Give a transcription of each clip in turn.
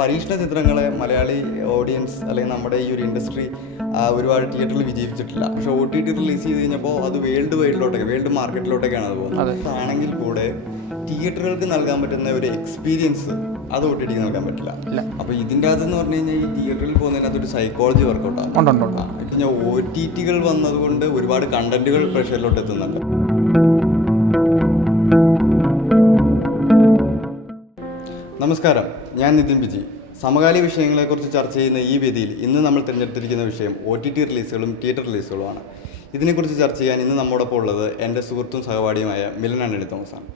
പരീക്ഷണ ചിത്രങ്ങളെ മലയാളി ഓഡിയൻസ് അല്ലെങ്കിൽ നമ്മുടെ ഈ ഒരു ഇൻഡസ്ട്രി ഒരുപാട് തിയേറ്ററിൽ വിജയിപ്പിച്ചിട്ടില്ല. പക്ഷെ OTT റിലീസ് ചെയ്ത് കഴിഞ്ഞപ്പോൾ അത് വേൾഡ് മാർക്കറ്റിലോട്ടൊക്കെയാണ് അത് പോകുന്നത്. ആണെങ്കിൽ കൂടെ തിയേറ്ററുകൾക്ക് നൽകാൻ പറ്റുന്ന ഒരു എക്സ്പീരിയൻസ് അത് OTT നൽകാൻ പറ്റില്ല. അപ്പോൾ ഇതിൻ്റെ അകത്തെന്ന് പറഞ്ഞു കഴിഞ്ഞാൽ ഈ തിയേറ്ററിൽ പോകുന്നതിനകത്ത് ഒരു സൈക്കോളജി വർക്കൗട്ടാണ്. പിന്നെ OTTകൾ വന്നതുകൊണ്ട് ഒരുപാട് കണ്ടന്റുകൾ പ്രേക്ഷകരിലോട്ട് എത്തുന്നുണ്ട്. നമസ്കാരം, ഞാൻ നിതിൻ ബിജി. സമകാലിക വിഷയങ്ങളെക്കുറിച്ച് ചർച്ച ചെയ്യുന്ന ഈ വേദിയിൽ ഇന്ന് നമ്മൾ തിരഞ്ഞെടുത്തിരിക്കുന്ന വിഷയം OTT റിലീസുകളും തിയേറ്റർ റിലീസുകളുമാണ്. ഇതിനെക്കുറിച്ച് ചർച്ച ചെയ്യാൻ ഇന്ന് നമ്മോടൊപ്പം ഉള്ളത് എൻ്റെ സുഹൃത്തും സഹപാഠിയുമായ മിലൻ ആൻ്റണി തോമസാണ്.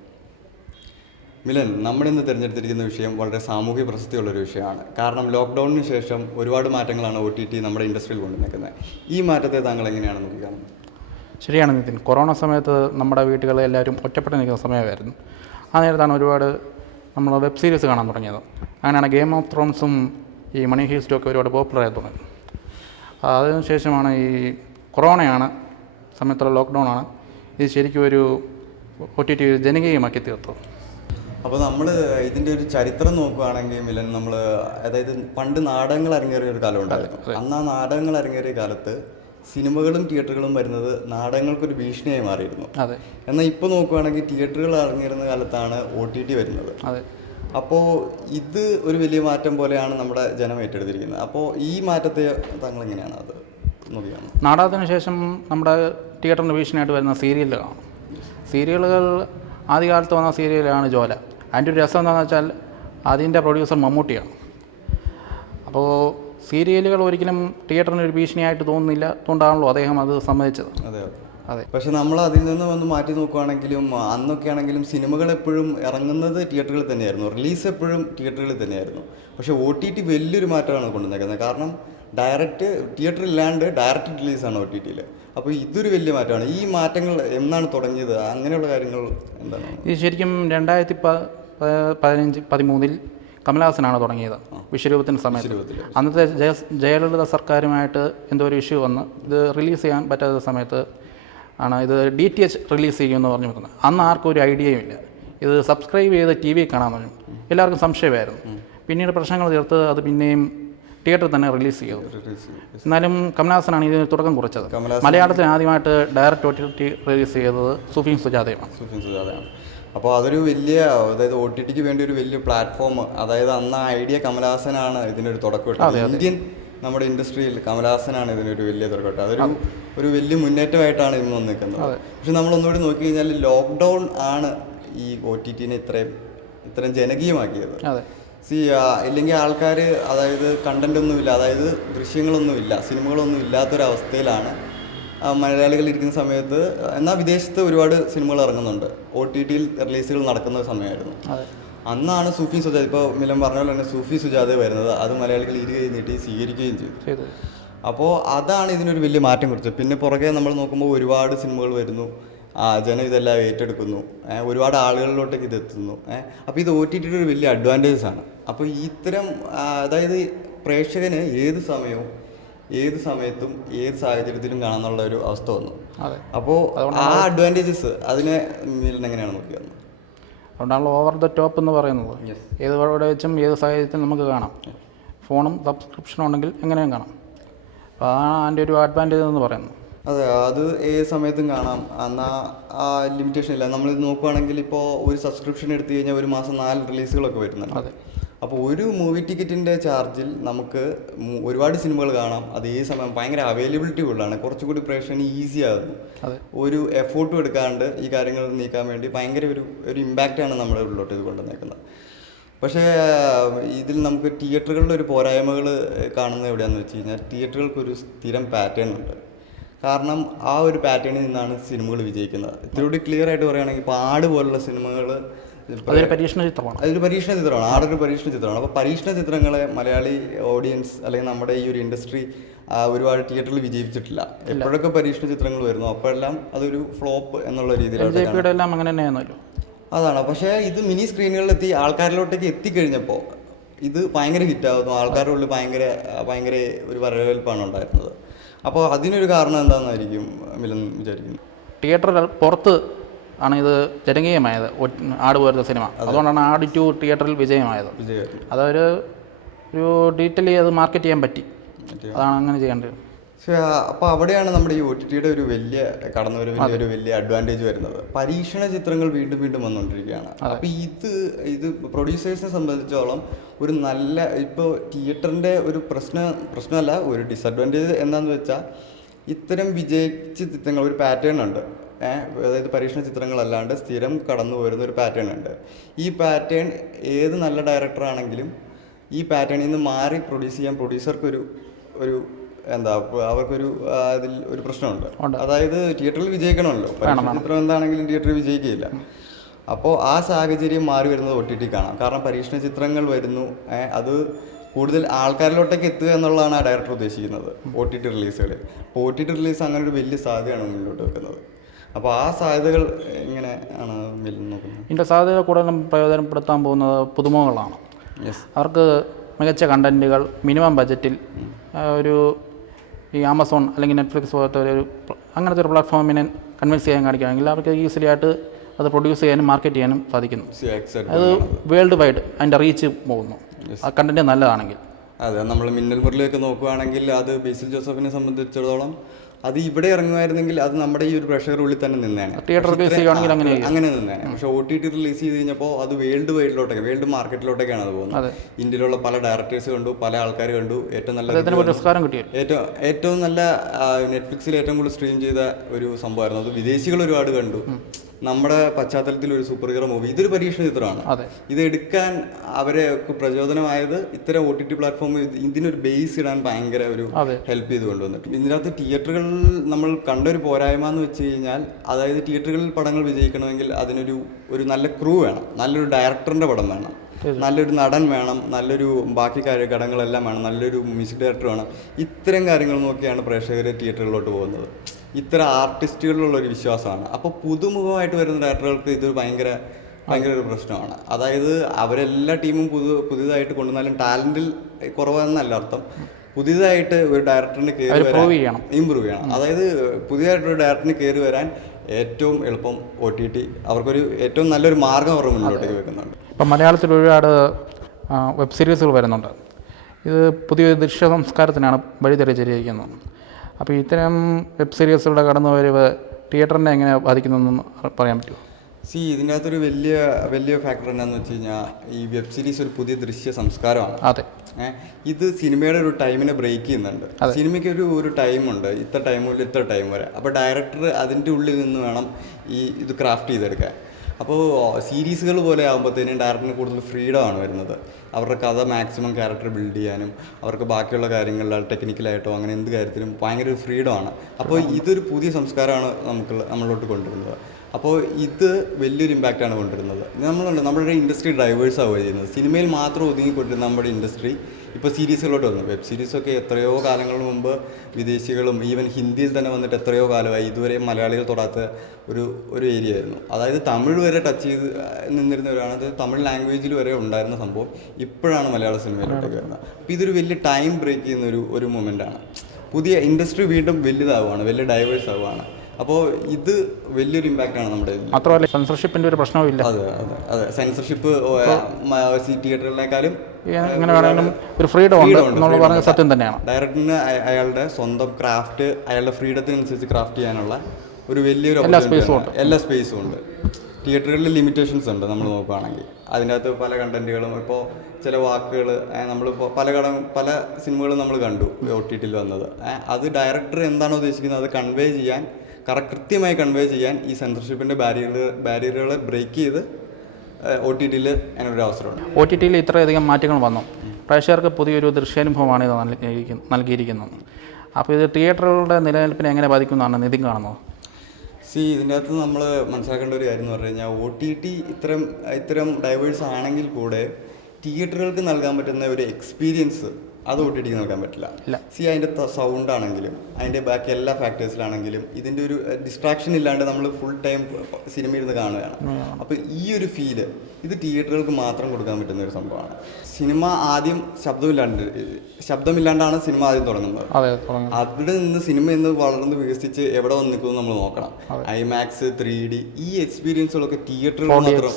മിലൻ, നമ്മളിന്ന് തിരഞ്ഞെടുത്തിരിക്കുന്ന വിഷയം വളരെ സാമൂഹ്യ പ്രസക്തിയുള്ളൊരു വിഷയമാണ്. കാരണം ലോക്ക്ഡൗണിന് ശേഷം ഒരുപാട് മാറ്റങ്ങളാണ് OTT നമ്മുടെ ഇൻഡസ്ട്രിയിൽ കൊണ്ടുവന്നിരിക്കുന്നത്. ഈ മാറ്റത്തെ താങ്കൾ എങ്ങനെയാണ് നോക്കിക്കാണുന്നത്? ശരിയാണ് നിതിൻ. കൊറോണ സമയത്ത് നമ്മുടെ വീടുകളിൽ എല്ലാവരും ഒറ്റപ്പെട്ട് നിൽക്കുന്ന സമയമായിരുന്നു. ആ നേരത്താണ് ഒരുപാട് നമ്മൾ വെബ് സീരീസ് കാണാൻ തുടങ്ങിയത്. അങ്ങനെയാണ് ഗെയിം ഓഫ് ത്രോൺസും ഈ മണി ഹീസ്റ്റും ഒക്കെ ഒരുപാട് പോപ്പുലറായി തുടങ്ങി. അതിനുശേഷമാണ് ഈ കൊറോണയാണ് സമയത്തുള്ള ലോക്ക്ഡൗണാണ് ഇത് ശരിക്കും ഒരു OTT ജനകീയമാക്കി തീർത്തത്. അപ്പോൾ നമ്മൾ ഇതിൻ്റെ ഒരു ചരിത്രം നോക്കുകയാണെങ്കിൽ മിലൻ, അതായത് പണ്ട് നാടകങ്ങൾ അരങ്ങേറിയ ഒരു കാലം ഉണ്ടായിരുന്നു. അന്ന് ആ നാടകങ്ങൾ അരങ്ങേറിയ കാലത്ത് സിനിമകളും തിയേറ്ററുകളും വരുന്നത് നാടകങ്ങൾക്കൊരു ഭീഷണിയായി മാറിയിരുന്നു. എന്നാൽ ഇപ്പോൾ നോക്കുകയാണെങ്കിൽ തിയേറ്ററുകൾ അരങ്ങേറുന്ന കാലത്താണ് OTT വരുന്നത്. അപ്പോൾ ഇത് ഒരു വലിയ മാറ്റം പോലെയാണ് നമ്മുടെ ജനം ഏറ്റെടുത്തിരിക്കുന്നത്. അപ്പോൾ ഈ മാറ്റത്തെ താങ്കൾ എങ്ങനെയാണ് അത് നോക്കിയാണ്? നാടകത്തിന് ശേഷം നമ്മുടെ തിയേറ്ററിന് ഭീഷണിയായിട്ട് വരുന്ന സീരിയലുകളാണ്. സീരിയലുകൾ ആദ്യകാലത്ത് വന്ന സീരിയലാണ് ജോല. അതിൻ്റെ ഒരു രസം എന്താണെന്ന് വെച്ചാൽ അതിൻ്റെ പ്രൊഡ്യൂസർ മമ്മൂട്ടിയാണ്. അപ്പോൾ സീരിയലുകൾ ഒരിക്കലും തിയേറ്ററിന് ഒരു ഭീഷണിയായിട്ട് തോന്നുന്നില്ല. അദ്ദേഹം അത് സമ്മതിച്ചത്. അതെ. പക്ഷെ നമ്മൾ അതിൽ നിന്ന് വന്ന് മാറ്റി നോക്കുകയാണെങ്കിലും അന്നൊക്കെ ആണെങ്കിലും സിനിമകൾ എപ്പോഴും ഇറങ്ങുന്നത് തിയേറ്ററുകളിൽ തന്നെയായിരുന്നു, റിലീസ് എപ്പോഴും തിയേറ്ററുകളിൽ തന്നെയായിരുന്നു. പക്ഷേ OTT വലിയൊരു മാറ്റമാണ് കൊണ്ടുവന്നേക്കുന്നത്. കാരണം തിയേറ്ററിൽ ഇല്ലാണ്ട് ഡയറക്റ്റ് റിലീസാണ് OTTയിൽ. അപ്പോൾ ഇതൊരു വലിയ മാറ്റമാണ്. ഈ മാറ്റങ്ങൾ എന്നാണ് തുടങ്ങിയത്? അങ്ങനെയുള്ള കാര്യങ്ങൾ എന്താണ്? ഇത് ശരിക്കും 2015-13 കമലഹാസനാണ് തുടങ്ങിയത് വിശ്വരൂപത്തിൻ്റെ സമയത്ത്. അന്നത്തെ ജയലളിത സർക്കാരുമായിട്ട് എന്തോ ഒരു ഇഷ്യൂ വന്ന് ഇത് റിലീസ് ചെയ്യാൻ പറ്റാത്ത സമയത്ത് ആണ് ഇത് DTH റിലീസ് ചെയ്യുമെന്ന് പറഞ്ഞു വെക്കുന്നത്. അന്ന് ആർക്കും ഒരു ഐഡിയയും ഇല്ല. ഇത് സബ്സ്ക്രൈബ് ചെയ്ത് TV കാണാൻ പറഞ്ഞു. എല്ലാവർക്കും സംശയമായിരുന്നു. പിന്നീട് പ്രശ്നങ്ങൾ തീർത്ത് അത് പിന്നെയും തിയേറ്ററിൽ തന്നെ റിലീസ് ചെയ്തു. എന്നാലും കമലഹാസനാണ് ഇതിന് തുടക്കം കുറിച്ചത്. മലയാളത്തിൽ ആദ്യമായിട്ട് ഡയറക്റ്റ് OTT റിലീസ് ചെയ്തത് സുഫീൻ സുജാതയാണ്. അപ്പോൾ അതൊരു വലിയ, അതായത് OTTക്ക് വേണ്ടി ഒരു വലിയ പ്ലാറ്റ്ഫോം, അതായത് അന്ന് ഐഡിയ കമലഹാസനാണ് ഇതിനൊരു തുടക്കം ഇട്ടത്. ഇന്ത്യൻ നമ്മുടെ ഇൻഡസ്ട്രിയിൽ കമലഹാസനാണ് ഇതിനൊരു വലിയ തുടക്കം. അതൊരു വലിയ മുന്നേറ്റമായിട്ടാണ് ഇന്ന് വന്നിരിക്കുന്നത്. പക്ഷെ നമ്മളൊന്നുകൂടി നോക്കി കഴിഞ്ഞാൽ ലോക്ക്ഡൗൺ ആണ് ഈ OTTനെ ഇത്രയും ജനകീയമാക്കിയത്. ഇല്ലെങ്കിൽ ആൾക്കാർ, അതായത് കണ്ടന്റ് ഒന്നുമില്ല, അതായത് ദൃശ്യങ്ങളൊന്നുമില്ല, സിനിമകളൊന്നും ഇല്ലാത്തൊരവസ്ഥയിലാണ് മലയാളികൾ ഇരിക്കുന്ന സമയത്ത്. എന്നാൽ വിദേശത്ത് ഒരുപാട് സിനിമകൾ ഇറങ്ങുന്നുണ്ട്. OTTയിൽ റിലീസുകൾ നടക്കുന്ന സമയമായിരുന്നു. അന്നാണ് സൂഫി സുജാത, ഇപ്പോൾ മിലൻ പറഞ്ഞ പോലെ തന്നെ സൂഫി സുജാത വരുന്നത്. അത് മലയാളികൾ ഇരുകൈ നീട്ടി സ്വീകരിക്കുകയും ചെയ്തു. അപ്പോൾ അതാണ് ഇതിനൊരു വലിയ മാറ്റം കുറിച്ചത്. പിന്നെ പുറകെ നമ്മൾ നോക്കുമ്പോൾ ഒരുപാട് സിനിമകൾ വരുന്നു, ജനം ഇതെല്ലാം ഏറ്റെടുക്കുന്നു, ഒരുപാട് ആളുകളിലോട്ടേക്ക് ഇതെത്തുന്നു. അപ്പോൾ ഇത് OTTയുടെ ഒരു വലിയ അഡ്വാൻറ്റേജസ് ആണ്. അപ്പോൾ ഇത്തരം, അതായത് പ്രേക്ഷകന് ഏത് സമയത്തും ഏത് സാഹചര്യത്തിലും കാണാനുള്ള ഒരു അവസ്ഥ വന്നു. അപ്പോൾ ആ അഡ്വാൻറ്റേജസ് അതിനെ എങ്ങനെയാണ് നോക്കിയത്? അതുകൊണ്ടാണല്ലോ ഓവർ ദ ടോപ്പ് എന്ന് പറയുന്നത്. ഏത് വഴിയുടെ വെച്ചും ഏത് സാഹചര്യത്തിലും നമുക്ക് കാണാം. ഫോണും സബ്സ്ക്രിപ്ഷനും ഉണ്ടെങ്കിൽ എങ്ങനെയും കാണാം. അപ്പോൾ അതാണ് അതിൻ്റെ ഒരു അഡ്വാൻറ്റേജ് എന്ന് പറയുന്നത്. അതെ, അത് ഏത് സമയത്തും കാണാം. എന്നാൽ ആ ലിമിറ്റേഷൻ ഇല്ല. നമ്മൾ നോക്കുകയാണെങ്കിൽ ഇപ്പോൾ ഒരു സബ്സ്ക്രിപ്ഷൻ എടുത്തു കഴിഞ്ഞാൽ ഒരു മാസം 4 റിലീസുകളൊക്കെ വരുന്നുണ്ട്. അപ്പോൾ ഒരു മൂവി ടിക്കറ്റിൻ്റെ ചാർജിൽ നമുക്ക് ഒരുപാട് സിനിമകൾ കാണാം. അത് ഈ സമയം ഭയങ്കര അവൈലബിലിറ്റി ഉള്ളതാണ്. കുറച്ചുകൂടി പ്രേക്ഷകന് ഈസി ആകുന്നു. ഒരു എഫോർട്ടും എടുക്കാണ്ട് ഈ കാര്യങ്ങൾ നീക്കാൻ വേണ്ടി ഭയങ്കര ഒരു ഇമ്പാക്റ്റാണ് നമ്മുടെ ഉള്ളിലോട്ട് ഇത് കൊണ്ടുവന്നേക്കുന്നത്. പക്ഷേ ഇതിൽ നമുക്ക് തിയേറ്ററുകളുടെ ഒരു പോരായ്മകൾ കാണുന്നത് എവിടെയാണെന്ന് വെച്ച് കഴിഞ്ഞാൽ തിയേറ്ററുകൾക്കൊരു സ്ഥിരം പാറ്റേൺ ഉണ്ട്. കാരണം ആ ഒരു പാറ്റേണിൽ നിന്നാണ് സിനിമകൾ വിജയിക്കുന്നത്. ഇത്തിരി ക്ലിയർ ആയിട്ട് പറയുകയാണെങ്കിൽ ഇപ്പോൾ ആട് പോലുള്ള സിനിമകൾ അതൊരു പരീക്ഷണ ചിത്രമാണ്. ആടൊരു പരീക്ഷണ ചിത്രമാണ്. അപ്പോൾ പരീക്ഷണ ചിത്രങ്ങളെ മലയാളി ഓഡിയൻസ് അല്ലെങ്കിൽ നമ്മുടെ ഈ ഒരു ഇൻഡസ്ട്രി ഒരുപാട് തിയേറ്ററിൽ വിജയിപ്പിച്ചിട്ടില്ല. എപ്പോഴൊക്കെ പരീക്ഷണ ചിത്രങ്ങൾ വരുന്നു അപ്പോഴെല്ലാം അതൊരു ഫ്ലോപ്പ് എന്നുള്ള രീതിയിലാണ്. അതാണ്. പക്ഷേ ഇത് മിനി സ്ക്രീനുകളിലെത്തി ആൾക്കാരിലോട്ടേക്ക് എത്തിക്കഴിഞ്ഞപ്പോൾ ഇത് ഭയങ്കര ഹിറ്റാകുന്നു. ആൾക്കാരുടെ ഉള്ളിൽ ഭയങ്കര ഒരു വരവേൽപ്പാണ് ഉണ്ടായിരുന്നത്. അപ്പോൾ അതിനൊരു കാരണം എന്താണെന്നായിരിക്കും മിലൻ വിചാരിക്കുന്നത്? തിയേറ്ററുകൾ പുറത്ത് ആണ് ഇത് ജനകീയമായത്, ആട് പോലത്തെ സിനിമ. അതുകൊണ്ടാണ് ആട് 2 തിയേറ്ററിൽ വിജയമായത്. അതൊരു ഒരു ഡീറ്റെയിലി അത് മാർക്കറ്റ് ചെയ്യാൻ പറ്റി. അതാണ് അങ്ങനെ ചെയ്യേണ്ടത്. പക്ഷേ അപ്പോൾ അവിടെയാണ് നമ്മുടെ ഈ OTT ഒരു വലിയ കടന്നുവരവിൻ്റെ ഒരു വലിയ അഡ്വാൻറ്റേജ് വരുന്നത്. പരീക്ഷണ ചിത്രങ്ങൾ വീണ്ടും വീണ്ടും വന്നുകൊണ്ടിരിക്കുകയാണ്. അപ്പോൾ ഇത് പ്രൊഡ്യൂസേഴ്സിനെ സംബന്ധിച്ചോളം ഒരു നല്ല, ഇപ്പോൾ തിയേറ്ററിൻ്റെ ഒരു പ്രശ്നമല്ല, ഒരു ഡിസഡ്വാൻറ്റേജ് എന്താണെന്ന് വെച്ചാൽ ഇത്തരം വിജയിച്ച ചിത്രങ്ങൾ ഒരു പാറ്റേൺ ഉണ്ട്. അതായത് പരീക്ഷണ ചിത്രങ്ങളല്ലാണ്ട് സ്ഥിരം കടന്നു വരുന്ന ഒരു പാറ്റേൺ ഉണ്ട്. ഈ പാറ്റേൺ ഏത് നല്ല ഡയറക്ടറാണെങ്കിലും ഈ പാറ്റേണിൽ നിന്ന് മാറി പ്രൊഡ്യൂസ് ചെയ്യാൻ പ്രൊഡ്യൂസർക്കൊരു അവർക്കൊരു അതിൽ ഒരു പ്രശ്നമുണ്ട്. അതായത് തിയേറ്ററിൽ വിജയിക്കണമല്ലോ, പരീക്ഷണ ചിത്രം എന്താണെങ്കിലും തിയേറ്ററിൽ വിജയിക്കുകയില്ല. അപ്പോൾ ആ സാഹചര്യം മാറി വരുന്നത് OTT കാണാം. കാരണം പരീക്ഷണ ചിത്രങ്ങൾ വരുന്നു, അത് കൂടുതൽ ആൾക്കാരിലോട്ടേക്ക് എത്തുക എന്നുള്ളതാണ് ആ ഡയറക്ടർ ഉദ്ദേശിക്കുന്നത് OTT റിലീസുകളിൽ. അപ്പോൾ OTT റിലീസ് അങ്ങനെ ഒരു വലിയ സാധ്യതയാണ് മുന്നോട്ട് വെക്കുന്നത്. അപ്പോൾ ആ സാധ്യതകൾ എങ്ങനെ ആണ് നോക്കുന്നത്? ഇതിൻ്റെ സാധ്യത കൂടുതലും പ്രയോജനപ്പെടുത്താൻ പോകുന്നത് പുതുമുഖങ്ങളാണ്. അവർക്ക് മികച്ച കണ്ടൻറ്റുകൾ മിനിമം ബജറ്റിൽ ഈ ആമസോൺ അല്ലെങ്കിൽ നെറ്റ്ഫ്ലിക്സ് പോലത്തെ അങ്ങനത്തെ ഒരു പ്ലാറ്റ്ഫോമിനെ കൺവിൻസ് ചെയ്യാൻ കാണിക്കുകയാണെങ്കിൽ അവർക്ക് ഈസിലി ആയിട്ട് അത് പ്രൊഡ്യൂസ് ചെയ്യാനും മാർക്കറ്റ് ചെയ്യാനും സാധിക്കുന്നു. അത് വേൾഡ് വൈഡ് അതിൻ്റെ റീച്ച് പോകുന്നു, ആ കണ്ടൻറ്റ് നല്ലതാണെങ്കിൽ. അതെ, നമ്മൾ മിന്നൽ മുരളിയൊക്കെ നോക്കുകയാണെങ്കിൽ അത് ബേസിൽ ജോസഫിനെ സംബന്ധിച്ചിടത്തോളം അത് ഇവിടെ ഇറങ്ങുമായിരുന്നെങ്കിൽ അത് നമ്മുടെ ഈ ഒരു പ്രഷർ ഉള്ളിൽ തന്നെ നിന്നേനെ, തിയേറ്റർ റിലീസ് ചെയ്യുകയാണെങ്കിൽ അങ്ങനെ നിന്നേനെ. പക്ഷേ OTT റിലീസ് ചെയ്ത് കഴിഞ്ഞപ്പോൾ അത് വേൾഡ് വൈഡിലോട്ടേക്ക്, വേൾഡ് മാർക്കറ്റിലോട്ടേക്കാണ് അത് പോകുന്നത്. ഇന്ത്യയിലുള്ള പല ഡയറക്ടേഴ്സ് കണ്ടു, പല ആൾക്കാർ കണ്ടു. ഏറ്റവും നല്ല നെറ്റ്ഫ്ലിക്സിൽ ഏറ്റവും കൂടുതൽ സ്ട്രീം ചെയ്ത ഒരു സംഭവമായിരുന്നു അത്. വിദേശികൾ ഒരുപാട് കണ്ടു. നമ്മുടെ പശ്ചാത്തലത്തിൽ ഒരു സൂപ്പർ ഹീറോ മൂവി, ഇതൊരു പരീക്ഷണ ചിത്രമാണ്. ഇത് എടുക്കാൻ അവരെ പ്രചോദനമായത് ഇത്തരം OTT പ്ലാറ്റ്ഫോം ഇതിനൊരു ബേസ് ഇടാൻ ഭയങ്കര ഒരു ഹെൽപ്പ് ചെയ്ത് കൊണ്ടുവന്നിട്ട്. ഇതിനകത്ത് തിയേറ്ററുകളിൽ നമ്മൾ കണ്ടൊരു പോരായ്മ എന്ന് വെച്ച് കഴിഞ്ഞാൽ, അതായത് തിയേറ്ററുകളിൽ പടങ്ങൾ വിജയിക്കണമെങ്കിൽ അതിനൊരു നല്ല ക്രൂ വേണം, നല്ലൊരു ഡയറക്ടറിൻ്റെ പടം വേണം, നല്ലൊരു നടൻ വേണം, നല്ലൊരു ബാക്കി ഘടകങ്ങളെല്ലാം വേണം, നല്ലൊരു മ്യൂസിക് ഡയറക്ടർ വേണം. ഇത്തരം കാര്യങ്ങൾ നോക്കിയാണ് പ്രേക്ഷകർ തിയേറ്ററുകളിലോട്ട് പോകുന്നത്. ഇത്തരം ആർട്ടിസ്റ്റുകളിലുള്ളൊരു വിശ്വാസമാണ്. അപ്പോൾ പുതുമുഖമായിട്ട് വരുന്ന ഡയറക്ടറുകൾക്ക് ഇത് ഭയങ്കര ഒരു പ്രശ്നമാണ്. അതായത് അവരെല്ലാ ടീമും പുതിയതായിട്ട് കൊണ്ടുവന്നാലും ടാലൻറ്റിൽ കുറവെന്നല്ല അർത്ഥം. പുതിയതായിട്ട് ഒരു ഡയറക്ടറിന് കയറി വരാൻ ഇമ്പ്രൂവ് ചെയ്യണം. അതായത് പുതിയതായിട്ടൊരു ഡയറക്ടറിന് കയറി വരാൻ ഏറ്റവും എളുപ്പം OTT അവർക്കൊരു ഏറ്റവും നല്ലൊരു മാർഗ്ഗം അവരുടെ മുന്നോട്ടേക്ക് വെക്കുന്നുണ്ട്. ഇപ്പം മലയാളത്തിൽ ഒരുപാട് വെബ് സീരീസുകൾ വരുന്നുണ്ട്. ഇത് പുതിയൊരു ദൃശ്യ സംസ്കാരത്തിനാണ് വഴിതെളിച്ചിരിക്കുന്നത്. അപ്പോൾ ഇത്തരം വെബ് സീരീസുകളുടെ കടന്നുവരവ് തിയേറ്ററിനെ എങ്ങനെ ബാധിക്കുന്നതെന്ന് പറയാൻ പറ്റുമോ? ഇതിൻ്റെ അകത്തൊരു വലിയ ഫാക്ടർ എന്താണെന്ന് വെച്ച് കഴിഞ്ഞാൽ, ഈ വെബ് സീരീസ് ഒരു പുതിയ ദൃശ്യ സംസ്കാരമാണ്. അതെ, ഇത് സിനിമയുടെ ഒരു ടൈമിനെ ബ്രേക്ക് ചെയ്യുന്നുണ്ട്. സിനിമയ്ക്ക് ഒരു ടൈമുണ്ട്, ഇത്ര ടൈം മുതൽ ഇത്ര ടൈം വരെ. അപ്പോൾ ഡയറക്ടർ അതിൻ്റെ ഉള്ളിൽ നിന്ന് വേണം ഇത് ക്രാഫ്റ്റ് ചെയ്തെടുക്കാൻ. അപ്പോൾ സീരീസുകൾ പോലെ ആകുമ്പോഴത്തേനും ഡയറക്ടറിന് കൂടുതൽ ഫ്രീഡമാണ് വരുന്നത്. അവരുടെ കഥ മാക്സിമം ക്യാരക്ടർ ബിൽഡ് ചെയ്യാനും അവർക്ക് ബാക്കിയുള്ള കാര്യങ്ങളിൽ ടെക്നിക്കലായിട്ടോ അങ്ങനെ എന്ത് കാര്യത്തിലും ഭയങ്കര ഒരു ഫ്രീഡമാണ്. അപ്പോൾ ഇതൊരു പുതിയ സംസ്കാരമാണ് നമ്മളിലോട്ട് കൊണ്ടുവരുന്നത്. അപ്പോൾ ഇത് വലിയൊരു ഇമ്പാക്റ്റാണ് കൊണ്ടുവരുന്നത്. നമ്മുടെ ഇൻഡസ്ട്രി ഡൈവേഴ്സ് ആവുക ചെയ്യുന്നത്. സിനിമയിൽ മാത്രം ഒതുങ്ങിക്കൊണ്ടിരുന്ന നമ്മുടെ ഇൻഡസ്ട്രി ഇപ്പോൾ സീരീസുകളോട്ട് വന്നു. വെബ് സീരീസൊക്കെ എത്രയോ കാലങ്ങൾക്ക് മുമ്പ് വിദേശികളും ഈവൻ ഹിന്ദിയിൽ തന്നെ വന്നിട്ട് എത്രയോ കാലമായി. ഇതുവരെ മലയാളികൾ തൊടാത്ത ഒരു ഏരിയ ആയിരുന്നു. അതായത് തമിഴ് വരെ ടച്ച് ചെയ്ത് നിന്നിരുന്നവരാണ്. അത് തമിഴ് ലാംഗ്വേജിൽ വരെ ഉണ്ടായിരുന്ന സംഭവം ഇപ്പോഴാണ് മലയാള സിനിമയിലോട്ടേക്ക് വരുന്നത്. അപ്പോൾ ഇതൊരു വലിയ ടൈം ബ്രേക്ക് ചെയ്യുന്ന ഒരു മൊമെൻ്റാണ്. പുതിയ ഇൻഡസ്ട്രി വീണ്ടും വലുതാവുകയാണ്, വലിയ ഡൈവേഴ്സ് ആവുകയാണ്. അപ്പോൾ ഇത് വലിയൊരു ഇമ്പാക്റ്റാണ് നമ്മുടെ. മാത്രമല്ല സെൻസർഷിപ്പിൻ്റെ ഒരു പ്രശ്നവും. അതെ, സെൻസർഷിപ്പ് തിയേറ്ററുകളെക്കാളും എങ്ങനെ വേണമെങ്കിലും ഒരു ഫ്രീഡം ഉണ്ട് എന്നുള്ള പറഞ്ഞ സത്യം തന്നെയാണ്. ഡയറക്ടറിന് അയാളുടെ സ്വന്തം ക്രാഫ്റ്റ് അയാളുടെ ഫ്രീഡത്തിനനുസരിച്ച് ക്രാഫ്റ്റ് ചെയ്യാനുള്ള ഒരു വലിയൊരു എല്ലാ സ്പേസും ഉണ്ട്. തിയേറ്ററുകളിൽ ലിമിറ്റേഷൻസ് ഉണ്ട്. നമ്മൾ നോക്കുകയാണെങ്കിൽ അതിൻ്റെ അകത്ത് പല കണ്ടന്റുകളും, ഇപ്പോൾ ചില വാക്കുകൾ നമ്മളിപ്പോൾ പല സിനിമകളും നമ്മൾ കണ്ടു OTTയിൽ വന്നത്. അത് ഡയറക്ടർ എന്താണോ ഉദ്ദേശിക്കുന്നത് അത് കൃത്യമായി കൺവേ ചെയ്യാൻ ഈ സെൻസർഷിപ്പിൻ്റെ ബാരിയറുകളെ ബ്രേക്ക് ചെയ്ത് OTTയിൽ അതിനൊരു അവസരമുണ്ട്. OTTയിൽ ഇത്രയധികം മാറ്റങ്ങൾ വന്നു. പ്രേക്ഷകർക്ക് പുതിയൊരു ദൃശ്യാനുഭവമാണ് ഇത് നൽകിയിരിക്കുന്നത്. അപ്പോൾ ഇത് തിയേറ്ററുകളുടെ നിലനിൽപ്പിനെ എങ്ങനെ ബാധിക്കുന്നതാണ് നിതിൻ കാണുന്നത്? ഇതിൻ്റെ അകത്ത് നമ്മൾ മനസ്സിലാക്കേണ്ട ഒരു കാര്യം എന്ന് പറഞ്ഞു കഴിഞ്ഞാൽ, OTT ഇത്തരം ഡൈവേഴ്സ് ആണെങ്കിൽ കൂടെ തിയേറ്ററുകൾക്ക് നൽകാൻ പറ്റുന്ന ഒരു എക്സ്പീരിയൻസ് അത് OTT നോക്കാൻ പറ്റില്ല. അതിൻ്റെ സൗണ്ട് ആണെങ്കിലും അതിൻ്റെ ബാക്കി എല്ലാ ഫാക്ടേഴ്സിലാണെങ്കിലും ഇതിൻ്റെ ഒരു ഡിസ്ട്രാക്ഷൻ ഇല്ലാണ്ട് നമ്മൾ ഫുൾ ടൈം സിനിമ ഇരുന്ന് കാണുകയാണ്. അപ്പോൾ ഈ ഒരു ഫീല് ഇത് തിയേറ്ററുകൾക്ക് മാത്രം കൊടുക്കാൻ പറ്റുന്ന ഒരു സംഭവമാണ്. സിനിമ ആദ്യം ശബ്ദമില്ലാണ്ടാണ് സിനിമ ആദ്യം തുടങ്ങുന്നത്. അവിടെ നിന്ന് സിനിമ എന്ന് വളർന്ന് വികസിച്ച് എവിടെ വന്ന് നിൽക്കുമെന്ന് നമ്മൾ നോക്കണം. IMAX 3D ഈ എക്സ്പീരിയൻസുകളൊക്കെ തിയേറ്ററിൽ മാത്രം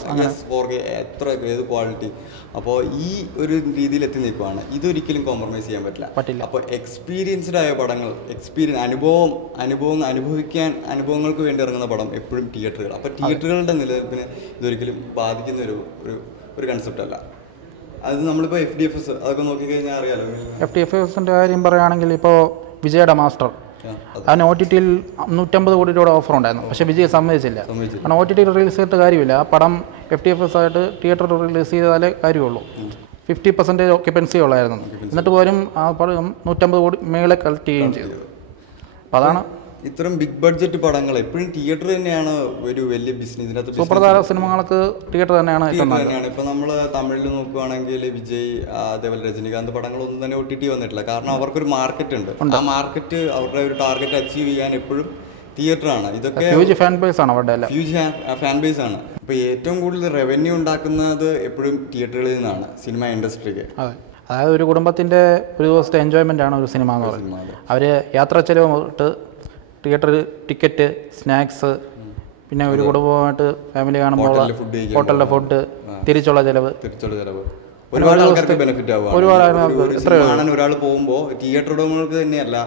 4K എത്ര ഏത് ക്വാളിറ്റി. അപ്പോൾ ഈ ഒരു രീതിയിൽ എത്തി നിൽക്കുവാണ്. ഇതൊരിക്കലും കോംപ്രമൈസ് ചെയ്യാൻ പറ്റില്ല. അപ്പോൾ എക്സ്പീരിയൻസ്ഡ് ആയ പടങ്ങൾ അനുഭവങ്ങൾക്ക് വേണ്ടി ഇറങ്ങുന്ന പടം എപ്പോഴും തിയേറ്ററുകൾ. അപ്പോൾ തിയേറ്ററുകളുടെ നിലനിൽപ്പിന് ഇതൊരിക്കലും ബാധിക്കുന്ന ഒരു കൺസെപ്റ്റ് അല്ല. അത് നമ്മളിപ്പോൾ FDFS അതൊക്കെ നോക്കിക്കഴിഞ്ഞാൽ അറിയാലോ. FDFSൻ്റെ കാര്യം പറയുകയാണെങ്കിൽ ഇപ്പോൾ വിജയുടെ മാസ്റ്റർ അതിന് OTT-ൽ 150 കോടി രൂപയുടെ ഓഫർ ഉണ്ടായിരുന്നു. പക്ഷേ വിജയ് സമ്മതിച്ചില്ല. കാരണം OTT റിലീസ് ചെയ്തിട്ട് കാര്യമില്ല. ആ പടം FDFS ആയിട്ട് തിയേറ്ററിൽ റിലീസ് ചെയ്താലേ കാര്യമുള്ളൂ. 50% ഓക്യുപ്പൻസി ഉള്ളായിരുന്നു. എന്നിട്ട് പോലും ആ പടം 150 കോടി മേളെ കളക്ട് ചെയ്യുകയും ചെയ്തു. അപ്പോൾ അതാണ് ഇത്തരം ബിഗ് ബഡ്ജറ്റ് പടങ്ങൾ എപ്പോഴും തിയേറ്റർ തന്നെയാണ് ഒരു വലിയ ബിസിനസ്. ഇതിനകത്ത് സൂപ്പർതാര സിനിമകൾക്ക് തിയേറ്റർ തന്നെയാണ്. ഇപ്പൊ നമ്മൾ തമിഴിൽ നോക്കുകയാണെങ്കിൽ വിജയ് അതേപോലെ രജനികാന്ത് പടങ്ങളൊന്നും തന്നെ OTT വന്നിട്ടില്ല. കാരണം അവർക്കൊരു മാർക്കറ്റ് ഉണ്ട്. ആ മാർക്കറ്റ് അവരുടെ ഒരു ടാർഗറ്റ് അച്ചീവ് ചെയ്യാൻ എപ്പോഴും തിയേറ്ററാണ്. ഇതൊക്കെ ഹ്യൂജ് ഫാൻ ബേസ് ആണ് അവരുടെ. ഫാൻ ബേസ് ആണ്. ഇപ്പൊ ഏറ്റവും കൂടുതൽ റവന്യൂ ഉണ്ടാക്കുന്നത് എപ്പോഴും തിയേറ്ററുകളിൽ നിന്നാണ് സിനിമ ഇൻഡസ്ട്രിക്ക്. അതായത് ഒരു കുടുംബത്തിന്റെ ഒരു ദിവസത്തെ എൻജോയ്മെന്റ് ആണ് ഒരു സിനിമ എന്ന് പറയുന്നത്. അവര് യാത്രാ ചെലവ് തൊട്ട് തിയേറ്റർ ടിക്കറ്റ്, സ്നാക്സ്, പിന്നെ ഒരു കുടുംബമായിട്ട് ഫാമിലി കാണുമ്പോൾ ഹോട്ടലിലെ ഫുഡ്, തിരിച്ചുള്ള ചെലവ് ഒരുപാട് ആൾക്കാർക്ക് ബെനിഫിറ്റ് ആവും. ഒരാൾ പോകുമ്പോൾ തിയേറ്റർ ഉടമകൾക്ക് തന്നെയല്ല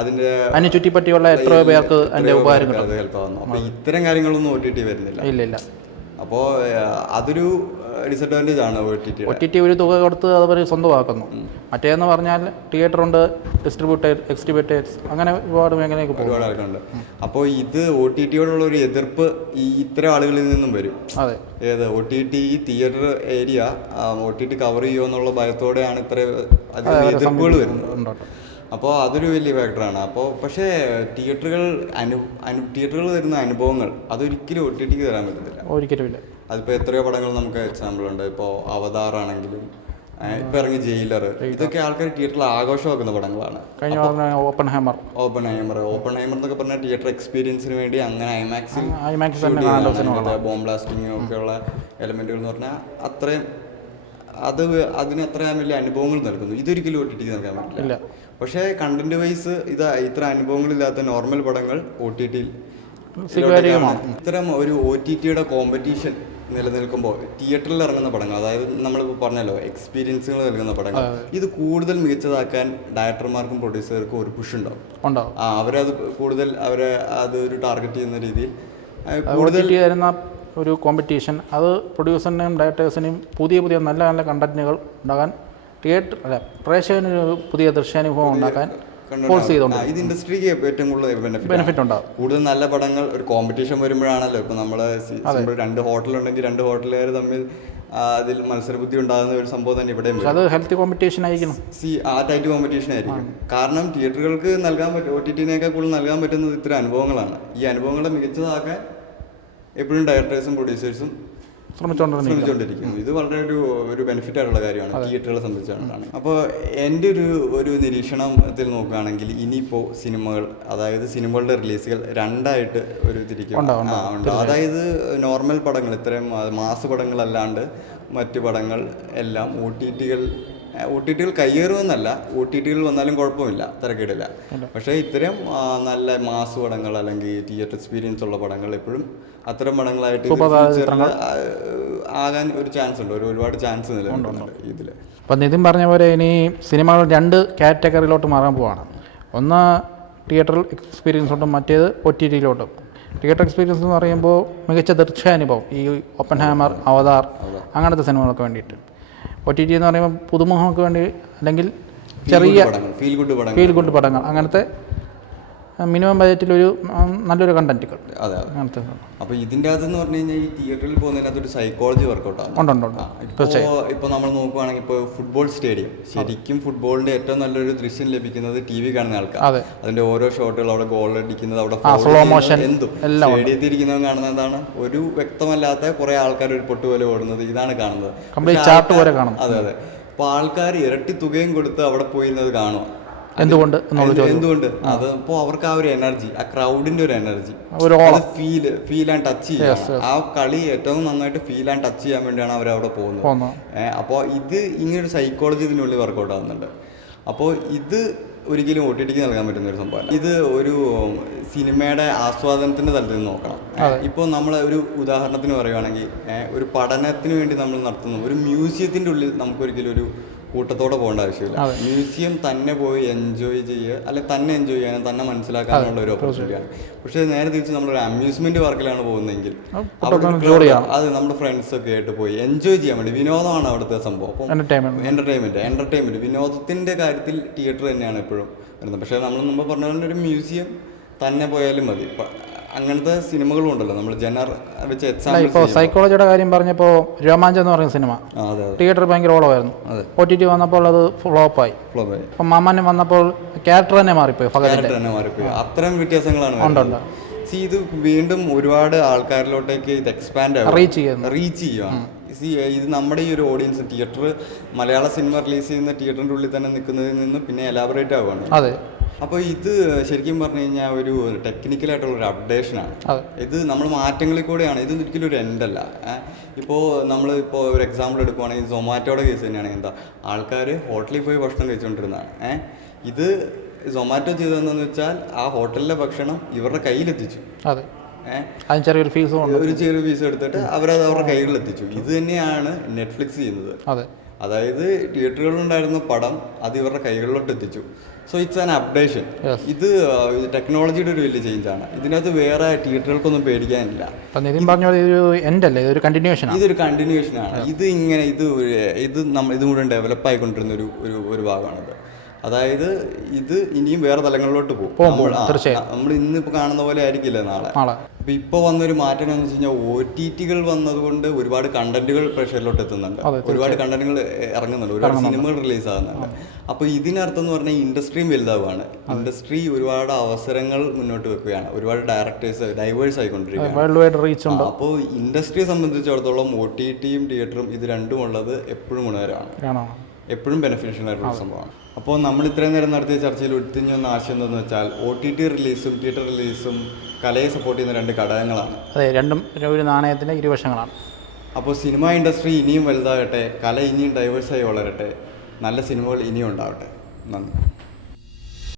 അതിന്റെ ചുറ്റിപ്പറ്റിയുള്ള എത്രയോ പേർക്ക് അതിന്റെ ഉപകാരം ഹെൽപ്പ് ആവുന്നു. അപ്പൊ ഇത്തരം കാര്യങ്ങളൊന്നും OTT വരുന്നില്ല. ഇല്ല. അപ്പോൾ അതൊരു ഡിസഡ്വാൻറ്റേജ് ആണ്. OTT ഒരു തുക കൊടുത്ത് അവർ സ്വന്തമാക്കുന്നു. മറ്റേന്ന് പറഞ്ഞാൽ തിയേറ്റർ ഉണ്ട്, എക്സ്ട്രിബ്യൂട്ടേഴ്സ്, അങ്ങനെ ഒരുപാട് മേഖലയൊക്കെ ഒരുപാട് ആൾക്കുണ്ട്. അപ്പോൾ ഇത് OTT-യോടുള്ള ഒരു എതിർപ്പ് ഇത്തരം ആളുകളിൽ നിന്നും വരും. അതെ, OTT theatre area OTT cover ചെയ്യുമോ എന്നുള്ള ഭയത്തോടെയാണ് ഇത്ര എതിർപ്പുകൾ വരുന്നത്. അപ്പോൾ അതൊരു വലിയ ഫാക്ടറാണ്. അപ്പോൾ പക്ഷേ തിയേറ്ററുകൾ തരുന്ന അനുഭവങ്ങൾ അതൊരിക്കലും OTT-ക്ക് തരാൻ പറ്റത്തില്ല. ഒരിക്കലുമില്ല. അതിപ്പോൾ എത്രയോ പടങ്ങൾ നമുക്ക് എക്സാമ്പിൾ ഉണ്ട്. ഇപ്പോൾ അവതാർ ആണെങ്കിലും ഇപ്പം ഇറങ്ങിയ ജയിലർ, ഇതൊക്കെ ആൾക്കാർ തിയേറ്ററിൽ ആഘോഷമാക്കുന്ന പടങ്ങളാണ്. ഓപ്പൺ ഹൈമർ എന്നൊക്കെ പറഞ്ഞാൽ തിയേറ്റർ എക്സ്പീരിയൻസിന് വേണ്ടി അങ്ങനെ IMAX ബോംബ് ബ്ലാസ്റ്റിംഗ് ഒക്കെയുള്ള എലമെന്റുകൾ എന്ന് പറഞ്ഞാൽ അത്രയും അതിന് അത്രയും വലിയ അനുഭവങ്ങൾ നൽകുന്നു. ഇതൊരിക്കലും OTT-ക്ക് നൽകാൻ പറ്റില്ല. പക്ഷേ കണ്ടന്റ് വൈസ് ഇത്ര അനുഭവങ്ങളില്ലാത്ത നോർമൽ പടങ്ങൾ OTT-ൽ ഇത്തരം ഒരു OTT-യുടെ കോമ്പറ്റീഷൻ നിലനിൽക്കുമ്പോൾ തിയേറ്ററിൽ ഇറങ്ങുന്ന പടങ്ങൾ, അതായത് നമ്മൾ പറഞ്ഞല്ലോ എക്സ്പീരിയൻസുകൾ നൽകുന്ന പടങ്ങൾ, ഇത് കൂടുതൽ മികച്ചതാക്കാൻ ഡയറക്ടർമാർക്കും പ്രൊഡ്യൂസർക്കും ഒരു പുഷ് ഉണ്ടാവും. അവരത് കൂടുതൽ അതൊരു ടാർഗറ്റ് ചെയ്യുന്ന രീതിയിൽ കൂടുതൽ ഒരു കോമ്പറ്റീഷൻ, അത് പ്രൊഡ്യൂസറിനെയും ഡയറക്ടേഴ്സിനെയും പുതിയ നല്ല നല്ല കണ്ടന്റുകൾ ഉണ്ടാകാൻ പ്രേക്ഷകനൊരു പുതിയ ദൃശ്യാനുഭവം ഉണ്ടാക്കാൻ ഇത് ഇൻഡസ്ട്രിക്ക് ഏറ്റവും കൂടുതൽ ബെനിഫിറ്റ് ഉണ്ടാവും. കൂടുതൽ നല്ല പടങ്ങൾ ഒരു കോമ്പറ്റീഷൻ വരുമ്പോഴാണല്ലോ. ഇപ്പൊ നമ്മള് 2 ഹോട്ടലുണ്ടെങ്കിൽ 2 ഹോട്ടലുകാർ തമ്മിൽ അതിൽ മത്സരബുദ്ധി ഉണ്ടാകുന്ന ഒരു സംഭവം തന്നെ ഇവിടെ ഹെൽത്തി കോമ്പറ്റീഷൻ ആയിരിക്കണം. ആ ടൈറ്റ് കോമ്പറ്റീഷൻ ആയിരിക്കും. കാരണം തിയേറ്ററുകൾക്ക് നൽകാൻ പറ്റും, OTT-നേക്കാൾ കൂടുതൽ നൽകാൻ പറ്റുന്നത് ഇത്തരം അനുഭവങ്ങളാണ്. ഈ അനുഭവങ്ങളെ മികച്ചതാക്കാൻ എപ്പോഴും ഡയറക്ടേഴ്സും പ്രൊഡ്യൂസേഴ്സും ശ്രമിച്ചുകൊണ്ടിരിക്കും. ഇത് വളരെ ഒരു ബെനിഫിറ്റ് ആയിട്ടുള്ള കാര്യമാണ് തിയേറ്ററുകളെ സംബന്ധിച്ചാണ്. അപ്പോൾ എൻ്റെ ഒരു നിരീക്ഷണത്തിൽ നോക്കുകയാണെങ്കിൽ ഇനിയിപ്പോൾ സിനിമകൾ, അതായത് സിനിമകളുടെ റിലീസുകൾ രണ്ടായിട്ട് ഒരു തിരിക്കും. അതായത് നോർമൽ പടങ്ങൾ, ഇത്രയും മാസ് പടങ്ങളല്ലാണ്ട് മറ്റു പടങ്ങൾ എല്ലാം OTT-കൾ കയ്യേറുമെന്നല്ല, OTT-കൾ വന്നാലും കുഴപ്പമില്ല, തിരക്കേടില്ല. പക്ഷേ ഇത്തരം നല്ല മാസ് പടങ്ങൾ അല്ലെങ്കിൽ തിയേറ്റർ എക്സ്പീരിയൻസ് ഉള്ള പടങ്ങൾ എപ്പോഴും അത്തരം പടങ്ങളായിട്ട് ആകാൻ ഒരു ചാൻസ് ഉണ്ട്, ഒരുപാട് ചാൻസ് നിലനിൽക്കുന്നുണ്ട് ഇതിൽ. അപ്പം നിതിൻ പറഞ്ഞ പോലെ ഇനി സിനിമകൾ 2 കാറ്റഗറിയിലോട്ട് മാറാൻ പോവാണ്. ഒന്ന് തിയേറ്ററിൽ എക്സ്പീരിയൻസ് ഉണ്ട്, മറ്റേത് OTT-യിലോട്ടും. തിയേറ്റർ എക്സ്പീരിയൻസ് എന്ന് പറയുമ്പോൾ മികച്ച ദൃശ്യാനുഭവം, ഈ ഓപ്പൺ ഹൈമർ, അവതാർ അങ്ങനത്തെ സിനിമകൾക്ക് വേണ്ടിയിട്ട്. OTT എന്ന് പറയുമ്പോൾ പുതുമുഖങ്ങൾക്ക് വേണ്ടി അല്ലെങ്കിൽ ചെറിയ ഫീൽ ഗുഡ് പടങ്ങൾ, അങ്ങനത്തെ മിനിമം ബജറ്റിലൊരു നല്ലൊരു കണ്ടന്റുകൾ. അങ്ങനത്തെ. അപ്പോൾ ഇതിൻ്റെ അകത്തെന്ന് പറഞ്ഞു കഴിഞ്ഞാൽ ഈ തിയേറ്ററിൽ പോകുന്നതിനകത്ത് ഒരു സൈക്കോളജി വർക്കൗട്ടാണ്. ഇപ്പോൾ നമ്മൾ നോക്കുകയാണെങ്കിൽ ഇപ്പോൾ ഫുട്ബോൾ സ്റ്റേഡിയം, ശരിക്കും ഫുട്ബോളിന്റെ ഏറ്റവും നല്ലൊരു ദൃശ്യം ലഭിക്കുന്നത് TV കാണുന്ന ആൾക്കാർ. അതിന്റെ ഓരോ ഷോട്ടുകൾ, അവിടെ ഗോൾ അടിക്കുന്നത്, അവിടെ സ്റ്റേഡിയത്തിൽ ഇരിക്കുന്നവൻ കാണുന്നത് എന്താണ്, ഒരു വ്യക്തമല്ലാത്ത കുറെ ആൾക്കാർ ഒരു പൊട്ടുപോലെ ഓടുന്നത്, ഇതാണ് കാണുന്നത്. അതെ. അപ്പോൾ ആൾക്കാർ ഇരട്ടി തുകയും കൊടുത്ത് അവിടെ പോയിരുന്നത് കാണുക. എന്തുകൊണ്ട് അതിപ്പോ അവർക്ക് ആ ഒരു എനർജി, ആ ക്രൗഡിന്റെ ഒരു എനർജി ഫീൽ ആൻഡ് ടച്ച് ചെയ്യാൻ, ആ കളി ഏറ്റവും നന്നായിട്ട് ഫീൽ ആൻഡ് ടച്ച് ചെയ്യാൻ വേണ്ടിയാണ് അവർ അവിടെ പോകുന്നത്. അപ്പോൾ ഇത് ഇങ്ങനൊരു സൈക്കോളജി ഇതിനുള്ളിൽ വർക്കൗട്ട് ആവുന്നുണ്ട്. അപ്പോൾ ഇത് ഒരിക്കലും OTT നൽകാൻ പറ്റുന്ന ഒരു സംഭവമല്ല. ഇത് ഒരു സിനിമയുടെ ആസ്വാദനത്തിന്റെ തലത്തിൽ നിന്ന് നോക്കണം. ഇപ്പോൾ നമ്മൾ ഒരു ഉദാഹരണത്തിന് പറയുവാണെങ്കിൽ, ഒരു പഠനത്തിന് വേണ്ടി നമ്മൾ നടത്തുന്ന ഒരു മ്യൂസിയത്തിന്റെ ഉള്ളിൽ നമുക്കൊരിക്കലും ഒരു കൂട്ടത്തോടെ പോകേണ്ട ആവശ്യമില്ല. മ്യൂസിയം തന്നെ പോയി എൻജോയ് ചെയ്യുക, അല്ലെ തന്നെ എൻജോയ് ചെയ്യാനും തന്നെ മനസ്സിലാക്കാനുള്ള ഒരു ഓപ്പർച്യൂണിറ്റിയാണ്. പക്ഷേ നേരെ തിരിച്ച് നമ്മളൊരു അമ്യൂസ്മെന്റ് പാർക്കിലാണ് പോകുന്നതെങ്കിൽ അത് നമ്മുടെ ഫ്രണ്ട്സ് ഒക്കെ ആയിട്ട് പോയി എൻജോയ് ചെയ്യാൻ വേണ്ടി, വിനോദമാണ് അവിടുത്തെ സംഭവം. അപ്പം എന്റർടൈൻമെന്റ് വിനോദത്തിന്റെ കാര്യത്തിൽ തിയേറ്റർ തന്നെയാണ് എപ്പോഴും വരുന്നത്. പക്ഷേ നമ്മൾ മുമ്പ് പറഞ്ഞ പോലെ ഒരു മ്യൂസിയം തന്നെ പോയാലും മതി. അങ്ങനത്തെ സിനിമകളും ഉണ്ടല്ലോ, നമ്മൾ ജനർ വെച്ച് എക്സാമ്പിൾ. ഇപ്പോൾ സൈക്കോളജിയുടെ കാര്യം പറഞ്ഞപ്പോൾ രോമാഞ്ചം എന്ന് പറയുന്ന സിനിമ തിയേറ്ററിൽ ഭയങ്കര ഓളമായിരുന്നു. OTT വന്നപ്പോൾ അത് ഫ്ലോപ്പായി. അപ്പം മാമാന് വന്നപ്പോൾ ക്യാരക്ടർ തന്നെ മാറിപ്പോയി. അത്തരം വ്യത്യാസങ്ങളാണ്. ഇത് വീണ്ടും ഒരുപാട് ആൾക്കാരിലോട്ടേക്ക് ഇത് എക്സ്പാൻഡ് റീച്ച് ചെയ്യുക. ഇത് നമ്മുടെ ഈ ഒരു ഓഡിയൻസ് തിയേറ്റർ, മലയാള സിനിമ റിലീസ് ചെയ്യുന്ന തിയേറ്ററിന്റെ ഉള്ളിൽ തന്നെ നിൽക്കുന്നതിൽ നിന്ന് പിന്നെ എലാബറേറ്റ് ആവുകയാണ്. അപ്പോൾ ഇത് ശരിക്കും പറഞ്ഞു കഴിഞ്ഞാൽ ഒരു ടെക്നിക്കലായിട്ടുള്ള ഒരു അപ്ഡേഷനാണ്. ഇത് നമ്മൾ മാറ്റങ്ങളിൽ കൂടെയാണ്. ഇത് ഒരിക്കലും ഒരു എൻഡല്ല. ഇപ്പോൾ നമ്മളിപ്പോൾ ഒരു എക്സാമ്പിൾ എടുക്കുവാണെങ്കിൽ സൊമാറ്റോയുടെ കേസ് തന്നെയാണെങ്കിൽ എന്താ, ആൾക്കാർ ഹോട്ടലിൽ പോയി ഭക്ഷണം കഴിച്ചുകൊണ്ടിരുന്നതാണ്. ഇത് സൊമാറ്റോ ചെയ്തതെന്ന് വെച്ചാൽ ആ ഹോട്ടലിലെ ഭക്ഷണം ഇവരുടെ കയ്യിലെത്തിച്ചു. ചെറിയൊരു ഫീസ് എടുത്തിട്ട് അവരത് അവരുടെ കയ്യിലെത്തിച്ചു. ഇത് തന്നെയാണ് നെറ്റ്ഫ്ലിക്സ് ചെയ്യുന്നത്. അതായത് തിയേറ്ററുകളിലുണ്ടായിരുന്ന പടം അത് ഇവരുടെ കൈകളിലോട്ട് എത്തിച്ചു. So it's an updation. ഇത് ടെക്നോളജിയുടെ ഒരു വലിയ ചേഞ്ചാണ്. ഇതിനകത്ത് വേറെ തിയേറ്ററുകൾക്കൊന്നും പേടിക്കാനില്ല. ഇതൊരു കണ്ടിന്യൂഷനാണ്. ഇത് ഇങ്ങനെ ഇത് മുഴുവൻ ഡെവലപ്പ് ആയിക്കൊണ്ടിരുന്ന ഒരു ഭാഗമാണിത്. അതായത് ഇത് ഇനിയും വേറെ തലങ്ങളിലോട്ട് പോകും. നമ്മൾ ഇന്നിപ്പോൾ കാണുന്ന പോലെ ആയിരിക്കില്ല നാളെ. അപ്പോൾ ഇപ്പോൾ വന്നൊരു മാറ്റം എന്ന് വെച്ച് കഴിഞ്ഞാൽ OTTകൾ വന്നതുകൊണ്ട് ഒരുപാട് കണ്ടന്റുകൾ പ്രേക്ഷകരിലോട്ട് എത്തുന്നുണ്ട്, ഒരുപാട് കണ്ടന്റുകൾ ഇറങ്ങുന്നുണ്ട്, ഒരുപാട് സിനിമകൾ റിലീസ് ആകുന്നുണ്ട്. അപ്പോൾ ഇതിനർത്ഥം എന്ന് പറഞ്ഞാൽ ഇൻഡസ്ട്രിയും വലുതാവുകയാണ്. ഇൻഡസ്ട്രി ഒരുപാട് അവസരങ്ങൾ മുന്നോട്ട് വെക്കുകയാണ്. ഒരുപാട് ഡയറക്ടേഴ്സ് ഡൈവേഴ്സ് ആയിക്കൊണ്ടിരിക്കുകയാണ്. അപ്പോൾ ഇൻഡസ്ട്രിയെ സംബന്ധിച്ചിടത്തോളം OTTയും തിയേറ്ററും ഇത് രണ്ടും ഉള്ളത് എപ്പോഴും ഗുണകരമാണ്, എപ്പോഴും ബെനിഫിഷ്യൽ ആയിട്ടുള്ള സംഭവമാണ്. അപ്പോൾ നമ്മൾ ഇത്രയും നേരം നടത്തിയ ചർച്ചയിൽ ഉരുത്തിരിഞ്ഞു വന്ന ആശയം എന്താണെന്ന് വെച്ചാൽ OTT റിലീസും തിയേറ്റർ റിലീസും കലയെ സപ്പോർട്ട് ചെയ്യുന്ന രണ്ട് ഘടകങ്ങളാണ്. രണ്ടും ഒരു നാണയത്തിൻ്റെ ഇരുവശങ്ങളാണ്. അപ്പോൾ സിനിമ ഇൻഡസ്ട്രി ഇനിയും വലുതാകട്ടെ, കല ഇനിയും ഡൈവേഴ്സായി വളരട്ടെ, നല്ല സിനിമകൾ ഇനിയും ഉണ്ടാവട്ടെ. നന്ദി.